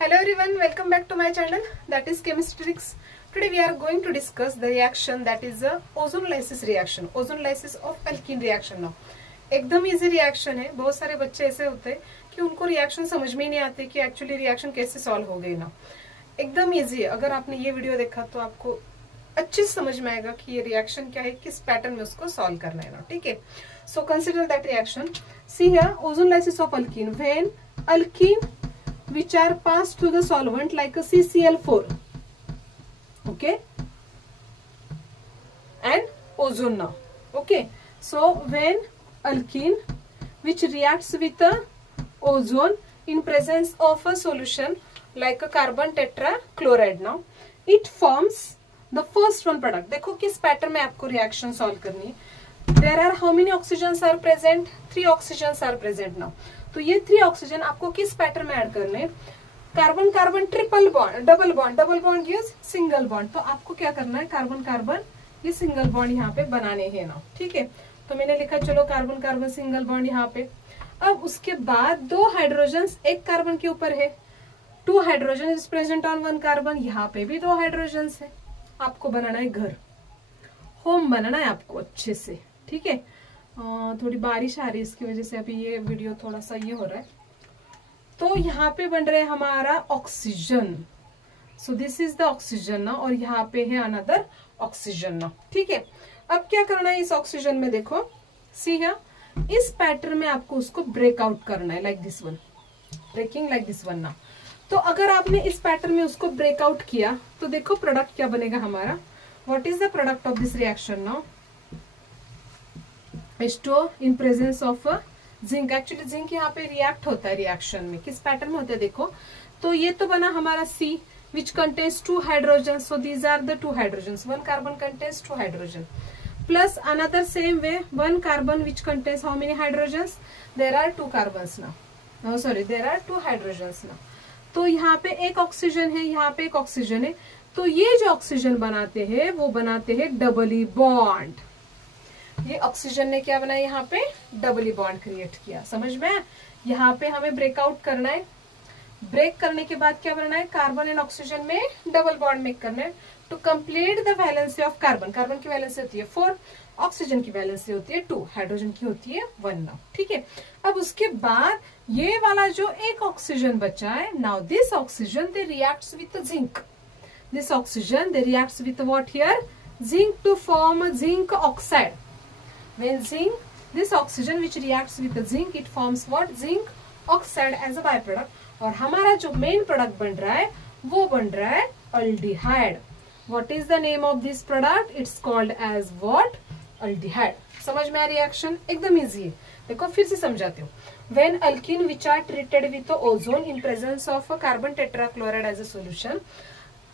Hello everyone, welcome back to my channel, that is Chemistry Tricks. Today we are going to discuss the reaction that is the ozonolysis reaction, ozonolysis of alkene reaction. now एकदम easy reaction है। बहुत सारे बच्चे ऐसे होते हैं कि उनको रिएक्शन समझ में ही नहीं आते कि एक्चुअली रिएक्शन कैसे सॉल्व हो गई ना। एकदम इजी है। अगर आपने ये वीडियो देखा तो आपको अच्छे से समझ में आएगा कि ये रिएक्शन क्या है, किस पैटर्न में उसको सॉल्व करना है ना। ठीक है, so consider that reaction. See here ozonolysis of alkene when alkene which are passed through the solvent like a CCl4, okay, and ozone now. Okay, so when alkene which reacts with the ozone in presence of a solution like a carbon tetrachloride, now it forms the first one product. देखो किस pattern में आपको reaction solve करनी है। There are how many oxygens are present? 3 oxygens are present now. तो ये 3 oxygen आपको किस पैटर्न में ऐड करने? Carbon carbon triple bond, double bond gives single bond. तो आपको क्या करना है, कार्बन कार्बन ये सिंगल बॉन्ड यहाँ पे बनाने हैं ना। ठीक है, तो मैंने लिखा चलो कार्बन कार्बन सिंगल बॉन्ड यहाँ पे। अब उसके बाद 2 हाइड्रोजन एक कार्बन के ऊपर है, 2 hydrogen is present on 1 carbon. यहाँ पे भी 2 हाइड्रोजन है। आपको बनाना है घर, होम बनाना है आपको अच्छे से। ठीक है, थोड़ी बारिश आ रही है इसकी वजह से अभी ये वीडियो थोड़ा सा ये हो रहा है। तो यहाँ पे बन रहा है हमारा oxygen. So this is the oxygen ना, और यहाँ पे है अनदर ऑक्सीजन ना। ठीक है, अब क्या करना है इस ऑक्सीजन में, देखो सी है इस पैटर्न में आपको उसको ब्रेकआउट करना है, like this one, breaking like this one ना। तो अगर आपने इस पैटर्न में उसको ब्रेकआउट किया तो देखो प्रोडक्ट क्या बनेगा हमारा। What is the product of this reaction now? H2O in presence of zinc. Actually zinc यहाँ पे रिएक्ट होता है रिएक्शन में, किस पैटर्न में होता है देखो। तो ये तो बना हमारा C which contains 2 hydrogens, so these are the 2 hydrogens. 1 carbon contains 2 hydrogen plus another same way 1 carbon which contains how many hydrogens? There are 2 carbons now. No sorry, there are 2 hydrogens now. तो यहाँ पे एक oxygen है, यहाँ पे एक oxygen है। तो ये जो ऑक्सीजन बनाते हैं वो बनाते हैं डबली बॉन्ड। ये ऑक्सीजन ने क्या बनाया, यहाँ पे डबली बॉन्ड क्रिएट किया। समझ में? यहाँ पे हमें ब्रेकआउट करना है। ब्रेक करने के बाद क्या बनाना है, कार्बन एंड ऑक्सीजन में डबल बॉन्ड मेक करना है to complete the valency of carbon. Carbon की वैलेंसी होती है 4, ऑक्सीजन की वैलेंसी होती है 2, हाइड्रोजन की होती है 1 नाउ। ठीक है, अब उसके बाद ये वाला जो एक ऑक्सीजन बचा है, now this oxygen they reacts with zinc. This oxygen they reacts with what here, zinc to form zinc oxide. When zinc, this oxygen which reacts with the zinc, it forms what? Zinc oxide as a byproduct. और हमारा जो main product बन रहा है वो बन रहा है aldehyde. What is the name of this product? It's called as what? Aldehyde. समझ में आया रिएक्शन? एकदम इजी है। देखो फिर से समझाती हूँ। When alkene which are treated with the ozone in presence of a carbon tetrachloride as a solution,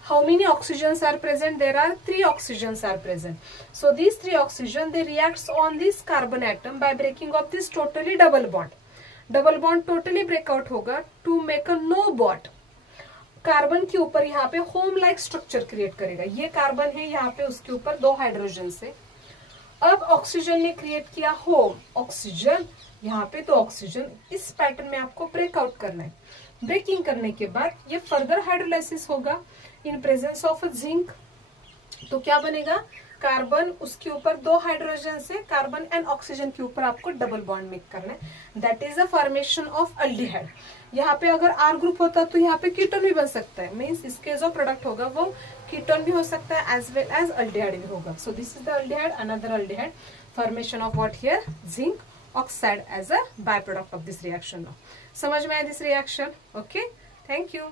how many oxygens are present? There are 3 oxygens are present. So these 3 oxygen they reacts on this carbon atom by breaking of this totally double bond. Double bond totally break out होगा to make a no bond. Carbon के ऊपर यहाँ पे home like structure create करेगा। ये carbon है, यहाँ पे उसके ऊपर 2 हाइड्रोजन से। अब ऑक्सीजन ने क्रिएट किया होम ऑक्सीजन, यहाँ पे तो ऑक्सीजन। इस पैटर्न में आपको ब्रेकआउट करना है। ब्रेकिंग करने के बाद ये फर्दर हाइड्रोलाइसिस होगा इन प्रेजेंस ऑफ जिंक। तो क्या बनेगा, कार्बन उसके ऊपर 2 हाइड्रोजन से, कार्बन एंड ऑक्सीजन के ऊपर आपको डबल बॉन्ड मेक करना है। That is the formation of aldehyde. यहाँ पे अगर R ग्रुप होता तो यहाँ पे कीटोन भी बन सकता है, मीन्स इसके जो प्रोडक्ट होगा वो कीटोन भी हो सकता है एज वेल एज अल्डिहाइड भी होगा। So this is the aldehyde, another aldehyde, formation of what here, zinc oxide as a by product of this reaction. समझ में आया this reaction? Okay, thank you.